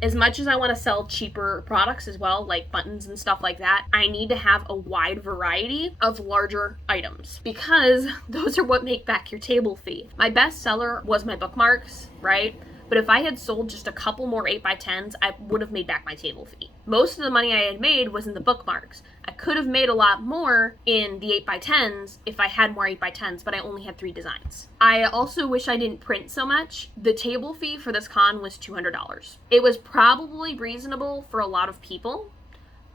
as much as I want to sell cheaper products as well, like buttons and stuff like that, I need to have a wide variety of larger items, because those are what make back your table fee. My best seller was my bookmarks, right? But if I had sold just a couple more 8x10s, I would have made back my table fee. Most of the money I had made was in the bookmarks. I could have made a lot more in the 8x10s if I had more 8x10s, but I only had 3 designs. I also wish I didn't print so much. The table fee for this con was $200. It was probably reasonable for a lot of people,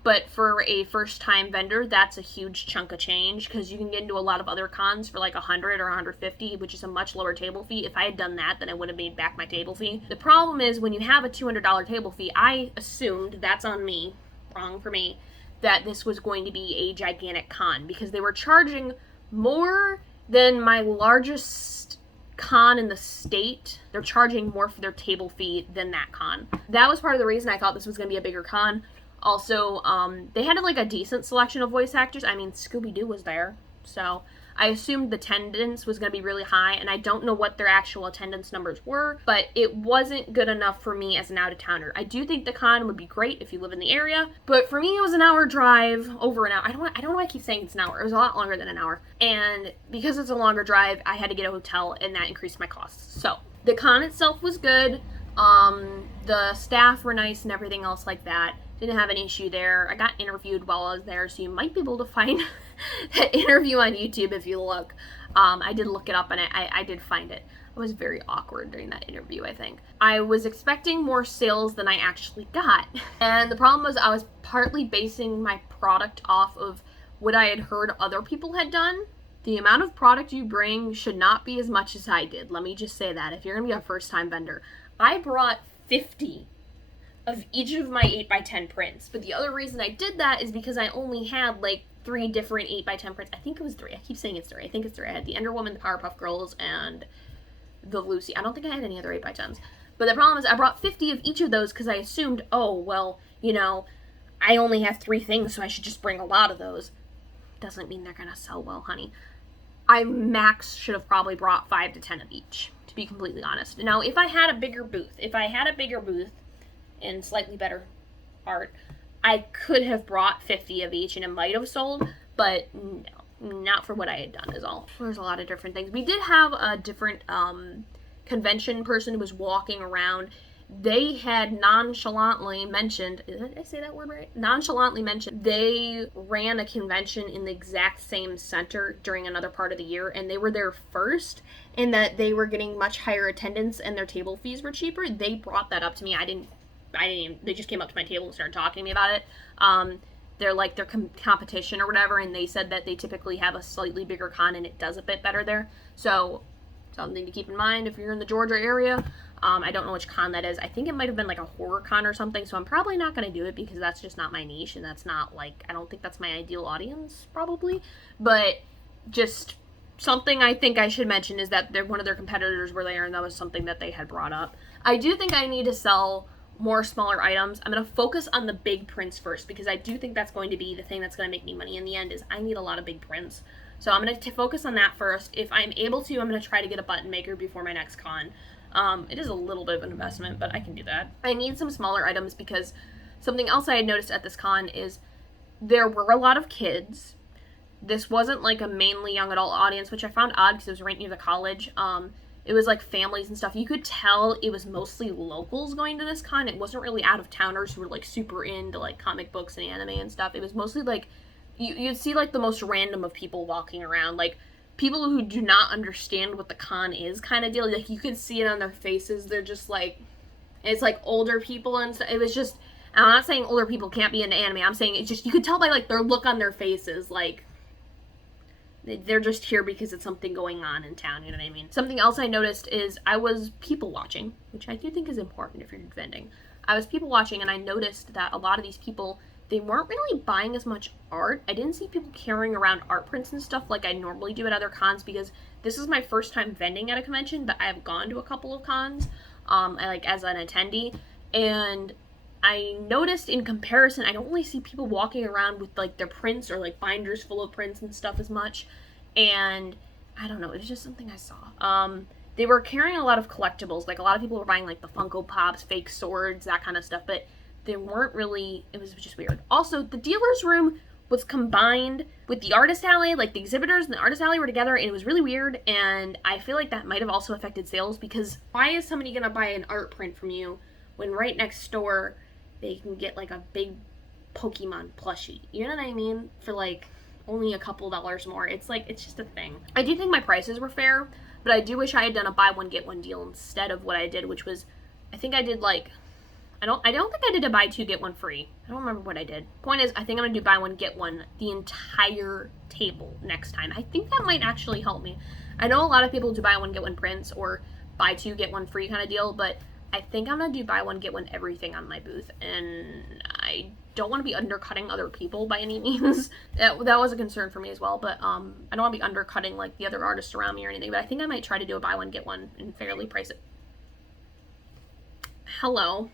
but for a first-time vendor, that's a huge chunk of change, because you can get into a lot of other cons for like $100 or $150, which is a much lower table fee. If I had done that, then I would have made back my table fee. The problem is, when you have a $200 table fee, I assumed, that's on me, wrong for me, that this was going to be a gigantic con, because they were charging more than my largest con in the state. They're charging more for their table fee than that con. That was part of the reason I thought this was going to be a bigger con. Also, they had like a decent selection of voice actors. I mean, Scooby-Doo was there, so I assumed the attendance was going to be really high, and I don't know what their actual attendance numbers were, but it wasn't good enough for me as an out-of-towner. I do think the con would be great if you live in the area, but for me it was an hour drive, over an hour. I don't know why I keep saying it's an hour. It was a lot longer than an hour, and because it's a longer drive, I had to get a hotel, and that increased my costs. So the con itself was good. The staff were nice and everything else like that. Didn't have an issue there. I got interviewed while I was there, so you might be able to find that interview on YouTube if you look. I did look it up, and I did find it. I was very awkward during that interview, I think. I was expecting more sales than I actually got. And the problem was, I was partly basing my product off of what I had heard other people had done. The amount of product you bring should not be as much as I did. Let me just say that. If you're going to be a first-time vendor, I brought 50 of each of my 8x10 prints. But the other reason I did that is because I only had like 3 different 8x10 prints. I think it was 3. I keep saying it's 3. I think it's 3. I had the Ender Woman, the Powerpuff Girls, and the Lucy. I don't think I had any other 8x10s. But the problem is, I brought 50 of each of those because I assumed, oh, well, you know, I only have 3 things, so I should just bring a lot of those. Doesn't mean they're gonna sell well, honey. I max should have probably brought 5 to 10 of each, to be completely honest. Now, if I had a bigger booth, and slightly better art, I could have brought 50 of each and it might have sold, but no, not for what I had done is all. There's a lot of different things. We did have a different convention person who was walking around. They had nonchalantly mentioned, did I say that word right? Nonchalantly mentioned they ran a convention in the exact same center during another part of the year, and they were there first, and that they were getting much higher attendance and their table fees were cheaper. They brought that up to me. I didn't even, they just came up to my table and started talking to me about it. They're like their competition or whatever, and they said that they typically have a slightly bigger con and it does a bit better there. So something to keep in mind if you're in the Georgia area. I don't know which con that is. I think it might have been like a horror con or something, so I'm probably not going to do it because that's just not my niche, and that's not like, I don't think that's my ideal audience, probably. But just something I think I should mention is that one of their competitors were there, and that was something that they had brought up. I do think I need to sell more smaller items. I'm going to focus on the big prints first, because I do think that's going to be the thing that's going to make me money in the end, is I need a lot of big prints. So I'm going to focus on that first. If I'm able to, I'm going to try to get a button maker before my next con. It is a little bit of an investment, but I can do that. I need some smaller items because something else I had noticed at this con is there were a lot of kids. This wasn't like a mainly young adult audience, which I found odd because it was right near the college. It was like families and stuff. You could tell it was mostly locals going to this con. It wasn't really out-of-towners who were like super into like comic books and anime and stuff. It was mostly like, you'd see like the most random of people walking around, like people who do not understand what the con is kind of deal. Like you could see it on their faces. They're just like, it's like older people and stuff. It was just, I'm not saying older people can't be into anime. I'm saying it's just, you could tell by like their look on their faces, like they're just here because it's something going on in town, you know what I mean? Something else I noticed is I was people watching, which I do think is important if you're vending. I was people watching and I noticed that a lot of these people, they weren't really buying as much art. I didn't see people carrying around art prints and stuff like I normally do at other cons, because this is my first time vending at a convention, but I have gone to a couple of cons, like as an attendee, and I noticed in comparison, I don't really see people walking around with like their prints or like binders full of prints and stuff as much, and I don't know, it was just something I saw. They were carrying a lot of collectibles, like a lot of people were buying like the Funko Pops, fake swords, that kind of stuff, but they weren't really, it was just weird. Also, the dealer's room was combined with the artist alley, like the exhibitors and the artist alley were together, and it was really weird, and I feel like that might have also affected sales, because why is somebody gonna buy an art print from you when right next door they can get like a big Pokemon plushie? You know what I mean? For like only a couple dollars more. It's like, it's just a thing. I do think my prices were fair, but I do wish I had done a buy one get one deal instead of what I did, which was, I think I did like, I don't think I did a buy two get one free. I don't remember what I did. Point is, I think I'm gonna do buy one get one the entire table next time. I think that might actually help me. I know a lot of people do buy one get one prints or buy two get one free kind of deal, but I think I'm gonna do buy one get one everything on my booth, and I don't want to be undercutting other people by any means. That was a concern for me as well, but I don't want to be undercutting like the other artists around me or anything, but I think I might try to do a buy one get one and fairly price it. Hello.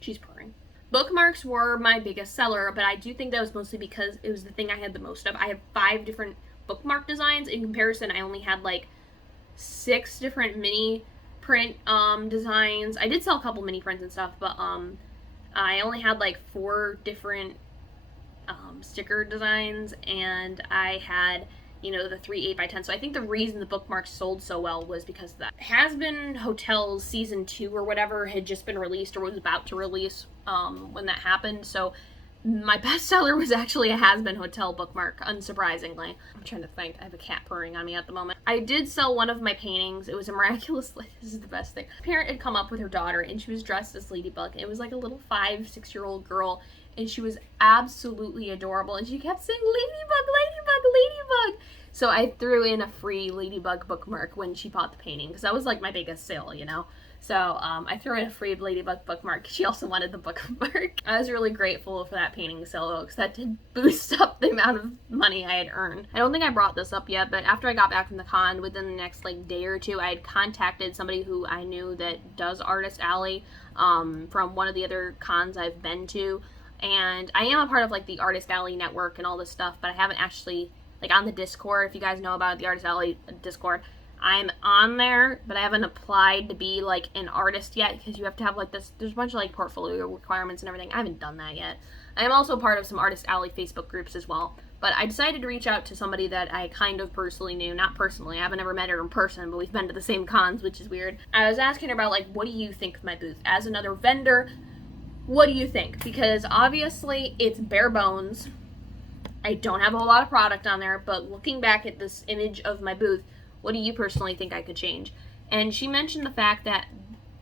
She's purring. Bookmarks were my biggest seller, but I do think that was mostly because it was the thing I had the most of. I have 5 different bookmark designs. In comparison, I only had like 6 different mini print designs. I did sell a couple mini prints and stuff, but I only had like 4 different sticker designs, and I had, you know, the 3 8x10. So I think the reason the bookmarks sold so well was because of that. Has Been Hotels season 2 or whatever had just been released or was about to release when that happened. So my best seller was actually a Has Been Hotel bookmark, unsurprisingly. I'm trying to think. I have a cat purring on me at the moment. I did sell one of my paintings. It was a miraculous, this is the best thing. A parent had come up with her daughter, and she was dressed as Ladybug. It was like a little 5-6-year-old girl, and she was absolutely adorable, and she kept saying, Ladybug, Ladybug, Ladybug. So I threw in a free Ladybug bookmark when she bought the painting, because that was like my biggest sale, you know? So I threw in a free Ladybug bookmark. She also wanted the bookmark. I was really grateful for that painting sale, though, because that did boost up the amount of money I had earned. I don't think I brought this up yet, but after I got back from the con, within the next like day or two, I had contacted somebody who I knew that does Artist Alley from one of the other cons I've been to. And I am a part of like the Artist Alley network and all this stuff, but I haven't actually, like on the Discord, if you guys know about the Artist Alley Discord, I'm on there, but I haven't applied to be like an artist yet, because you have to have like this, there's a bunch of like portfolio requirements and everything. I haven't done that yet. I am also part of some Artist Alley Facebook groups as well, but I decided to reach out to somebody that I kind of personally knew. Not personally, I haven't ever met her in person, but we've been to the same cons, which is weird. I was asking her about like, what do you think of my booth? As another vendor, what do you think? Because obviously it's bare bones. I don't have a whole lot of product on there, but looking back at this image of my booth, what do you personally think I could change? And she mentioned the fact that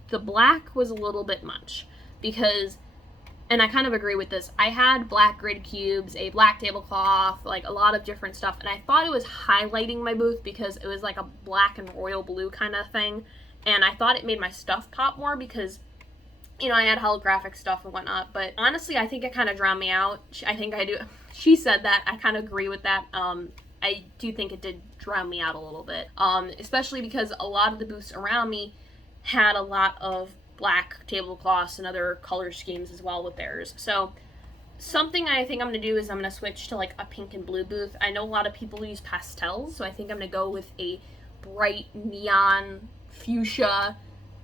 the black was a little bit much, because, and I kind of agree with this, I had black grid cubes, a black tablecloth, like a lot of different stuff, and I thought it was highlighting my booth because it was like a black and royal blue kind of thing, and I thought it made my stuff pop more because, you know, I had holographic stuff and whatnot, but honestly, I think it kind of drowned me out. I think I do. She said that. I kind of agree with that. I do think it did drown me out a little bit, especially because a lot of the booths around me had a lot of black tablecloths and other color schemes as well with theirs. So something I think I'm going to do is I'm going to switch to like a pink and blue booth. I know a lot of people use pastels, so I think I'm going to go with a bright neon fuchsia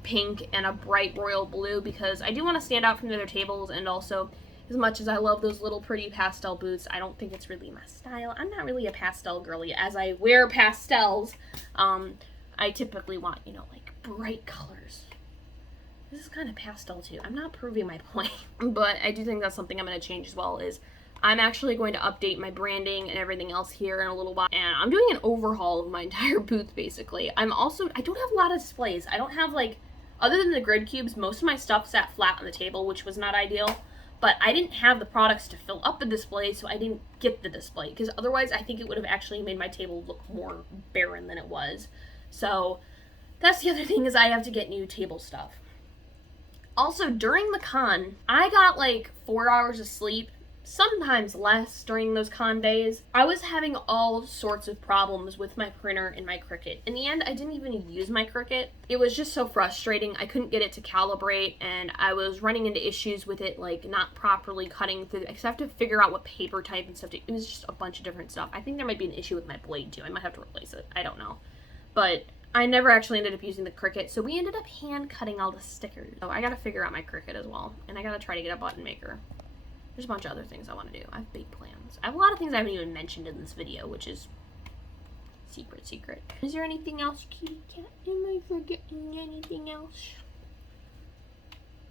pink and a bright royal blue, because I do want to stand out from the other tables, and also, as much as I love those little pretty pastel booths, I don't think it's really my style. I'm not really a pastel girly. As I wear pastels, I typically want, you know, like bright colors. This is kind of pastel too. I'm not proving my point, but I do think that's something I'm going to change as well. Is I'm actually going to update my branding and everything else here in a little while, and I'm doing an overhaul of my entire booth basically. I don't have a lot of displays. I don't have like, other than the grid cubes, most of my stuff sat flat on the table, which was not ideal. But I didn't have the products to fill up the display, so I didn't get the display, because otherwise I think it would have actually made my table look more barren than it was. So that's the other thing, is I have to get new table stuff. Also, during the con, I got like 4 hours of sleep, sometimes less during those con days. I was having all sorts of problems with my printer and my Cricut. In the end, I didn't even use my Cricut. It was just so frustrating. I couldn't get it to calibrate, and I was running into issues with it, like not properly cutting through. I have to figure out what paper type and stuff. It was just a bunch of different stuff. I think there might be an issue with my blade too. I might have to replace it. I don't know. But I never actually ended up using the Cricut, so we ended up hand cutting all the stickers. So I gotta figure out my Cricut as well, and I gotta try to get a button maker. There's a bunch of other things I want to do. I have big plans. I have a lot of things I haven't even mentioned in this video, which is secret. Is there anything else, kitty cat? Am I forgetting anything else?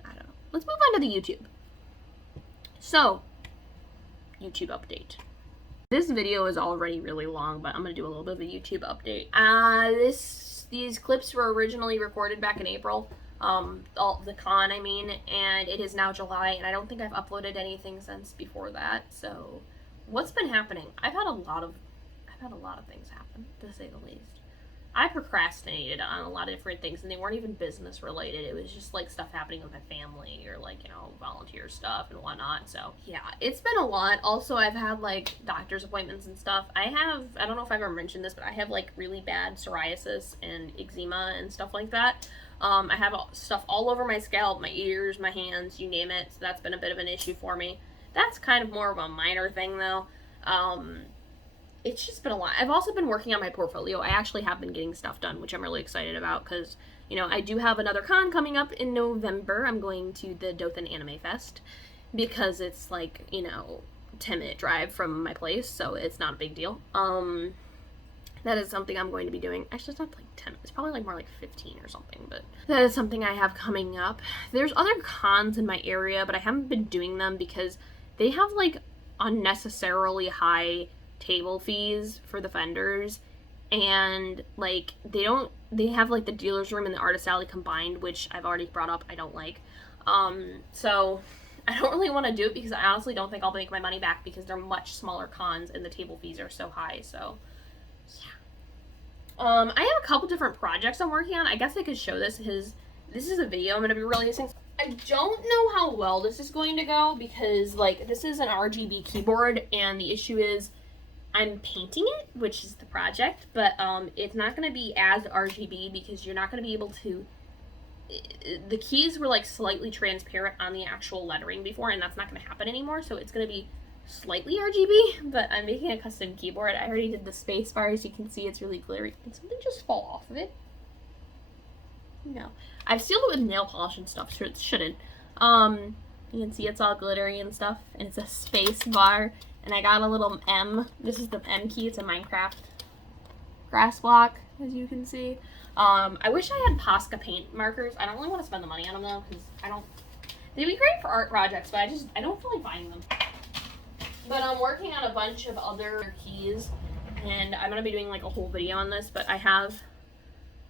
I don't know. Let's move on to the YouTube. So, YouTube update. This video is already really long, but I'm going to do a little bit of a YouTube update. These clips were originally recorded back in April. The con, I mean, and it is now July, and I don't think I've uploaded anything since before that. So, what's been happening? I've had a lot of things happen, to say the least. I procrastinated on a lot of different things, and they weren't even business related. It was just like stuff happening with my family, or like, you know, volunteer stuff and whatnot. So yeah, it's been a lot. Also, I've had like doctor's appointments and stuff. I don't know if I've ever mentioned this, but I have like really bad psoriasis and eczema and stuff like that. I have stuff all over my scalp, my ears, my hands, you name it. So that's been a bit of an issue for me. That's kind of more of a minor thing though. It's just been a lot. I've also been working on my portfolio. I actually have been getting stuff done, which I'm really excited about because, you know, I do have another con coming up in November. I'm going to the Dothan Anime Fest because it's like, you know, 10-minute drive from my place, so it's not a big deal. That is something I'm going to be doing. Actually, it's not like 10. It's probably like more like 15 or something, but that is something I have coming up. There's other cons in my area, but I haven't been doing them because they have like unnecessarily high table fees for the vendors, and like they have like the dealer's room and the artist alley combined, which I've already brought up I don't like. So I don't really want to do it because I honestly don't think I'll make my money back because they're much smaller cons and the table fees are so high. So yeah. I have a couple different projects I'm working on. I guess I could show this. This is a video I'm going to be releasing. I don't know how well this is going to go because like this is an RGB keyboard, and the issue is I'm painting it, which is the project, but it's not going to be as RGB because you're not going to be able to. The keys were like slightly transparent on the actual lettering before, and that's not going to happen anymore, so it's going to be slightly RGB, but I'm making a custom keyboard. I already did the space bar, as you can see, it's really glittery. Did something just fall off of it? No. I've sealed it with nail polish and stuff, so it shouldn't. You can see it's all glittery and stuff, and it's a space bar, and I got a little M. This is the M key. It's a Minecraft grass block, as you can see. I wish I had Posca paint markers. I don't really want to spend the money on them, though, because they'd be great for art projects, but I don't feel like buying them. But I'm working on a bunch of other keys, and I'm going to be doing like a whole video on this, but I have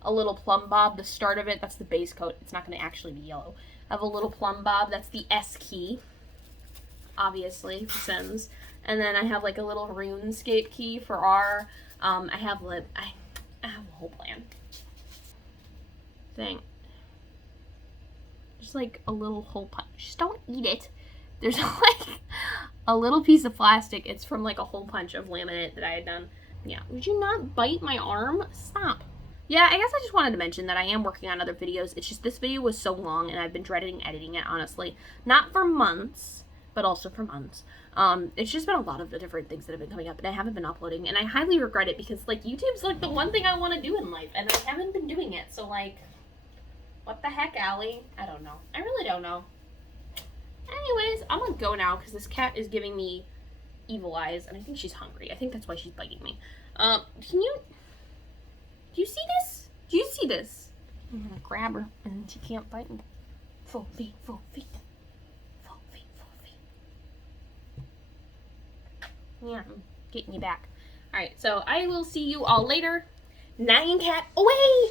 a little plumb bob, the start of it, that's the base coat. It's not going to actually be yellow. I have a little plumb bob, that's the S key, obviously, for Sims. And then I have like a little RuneScape key for R. I have a whole plan. Thing. Just like a little hole punch. Just don't eat it. There's like a little piece of plastic. It's from like a hole punch of laminate that I had done. Yeah. Would you not bite my arm? Stop. Yeah, I guess I just wanted to mention that I am working on other videos. It's just this video was so long and I've been dreading editing it, honestly. Not for months, but also for months. It's just been a lot of the different things that have been coming up and I haven't been uploading, and I highly regret it because like YouTube's like the one thing I want to do in life and I haven't been doing it. So like, what the heck, Allie? I don't know. I really don't know. Anyways, I'm gonna go now because this cat is giving me evil eyes and I think she's hungry. I think that's why she's biting me. Do you see this? Do you see this? I'm gonna grab her and she can't bite me. Full feet, full feet. Full feet, full feet. Yeah, I'm getting you back. Alright, so I will see you all later. Nyan cat away!